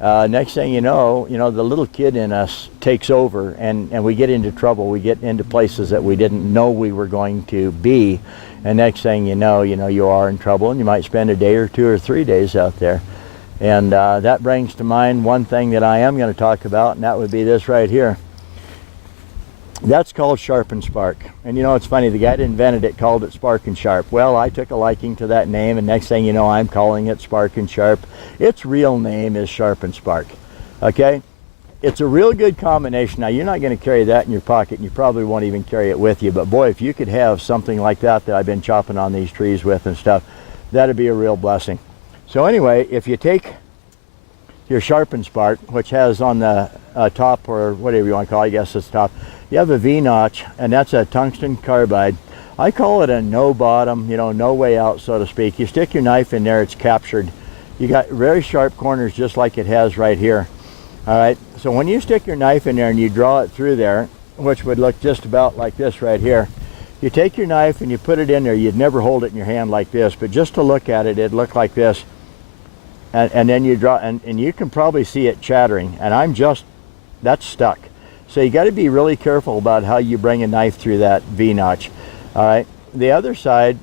Next thing you know, the little kid in us takes over, and we get into trouble. We get into places that we didn't know we were going to be, and next thing you know, you are in trouble, and you might spend a day or 2 or 3 days out there. And that brings to mind one thing that I am going to talk about, and that would be this right here. That's called Sharp and Spark. And it's funny, the guy that invented it called it Spark and Sharp. Well, I took a liking to that name, and next thing you know, I'm calling it Spark and Sharp. Its real name is Sharp and Spark. Okay? It's a real good combination. Now, you're not going to carry that in your pocket, and you probably won't even carry it with you. But boy, if you could have something like that I've been chopping on these trees with and stuff, that'd be a real blessing. So anyway, if you take your Sharp and Spark, which has on the top, or whatever you want to call it, I guess it's top, you have a V-notch, and that's a tungsten carbide. I call it a no bottom, no way out, so to speak. You stick your knife in there, it's captured. You got very sharp corners just like it has right here. All right, so when you stick your knife in there and you draw it through there, which would look just about like this right here, you take your knife and you put it in there. You'd never hold it in your hand like this, but just to look at it, it'd look like this. And then you draw, and you can probably see it chattering, and that's stuck. So you got to be really careful about how you bring a knife through that V-notch. All right, the other side,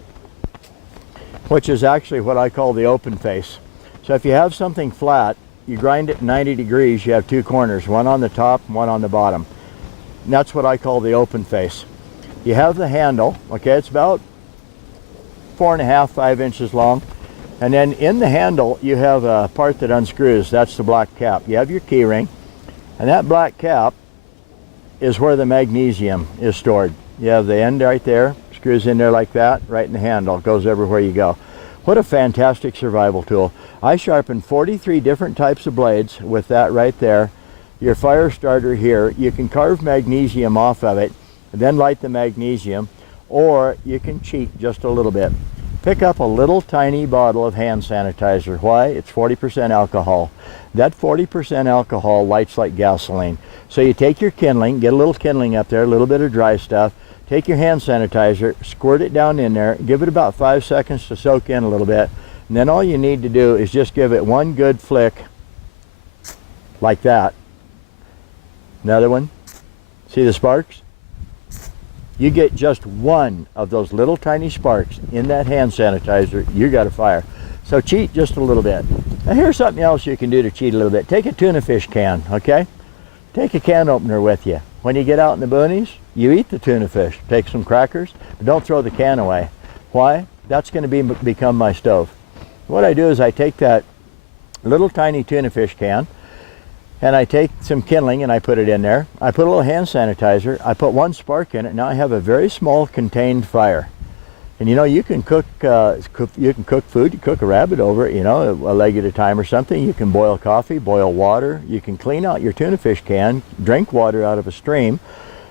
which is actually what I call the open face. So if you have something flat, you grind it 90 degrees, you have 2 corners, one on the top and one on the bottom. And that's what I call the open face. You have the handle, okay, it's about 4.5, 5 inches long. And then in the handle, you have a part that unscrews. That's the black cap. You have your key ring, and that black cap is where the magnesium is stored. You have the end right there, screws in there like that, right in the handle, goes everywhere you go. What a fantastic survival tool. I sharpen 43 different types of blades with that right there. Your fire starter here, you can carve magnesium off of it, and then light the magnesium, or you can cheat just a little bit. Pick up a little tiny bottle of hand sanitizer. Why? It's 40% alcohol. That 40% alcohol lights like gasoline. So you take your kindling, get a little kindling up there, a little bit of dry stuff, take your hand sanitizer, squirt it down in there, give it about 5 seconds to soak in a little bit, and then all you need to do is just give it one good flick, like that. Another one. See the sparks? You get just one of those little tiny sparks in that hand sanitizer, you got a fire. So cheat just a little bit. Now here's something else you can do to cheat a little bit. Take a tuna fish can, okay? Take a can opener with you. When you get out in the boonies, you eat the tuna fish. Take some crackers, but don't throw the can away. Why? That's going to become my stove. What I do is I take that little tiny tuna fish can, and I take some kindling and I put it in there. I put a little hand sanitizer. I put one spark in it. Now I have a very small contained fire. And you can cook food. You cook a rabbit over it, a leg at a time or something. You can boil coffee, boil water. You can clean out your tuna fish can, drink water out of a stream.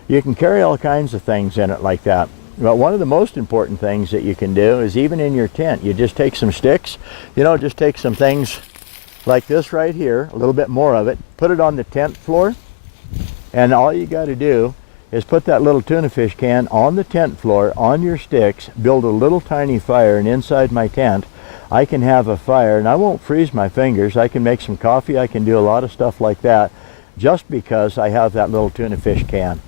You can carry all kinds of things in it like that. But one of the most important things that you can do is even in your tent, you just take some sticks, just take some things like this right here, a little bit more of it, put it on the tent floor, and all you got to do is put that little tuna fish can on the tent floor, on your sticks, build a little tiny fire, and inside my tent, I can have a fire, and I won't freeze my fingers. I can make some coffee. I can do a lot of stuff like that just because I have that little tuna fish can.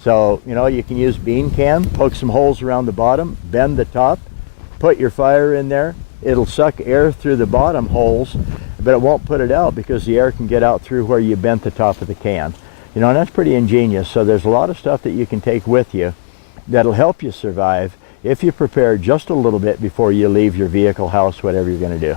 So, you can use bean can, poke some holes around the bottom, bend the top, put your fire in there. It'll suck air through the bottom holes, but it won't put it out because the air can get out through where you bent the top of the can. And that's pretty ingenious. So there's a lot of stuff that you can take with you that'll help you survive if you prepare just a little bit before you leave your vehicle, house, whatever you're going to do.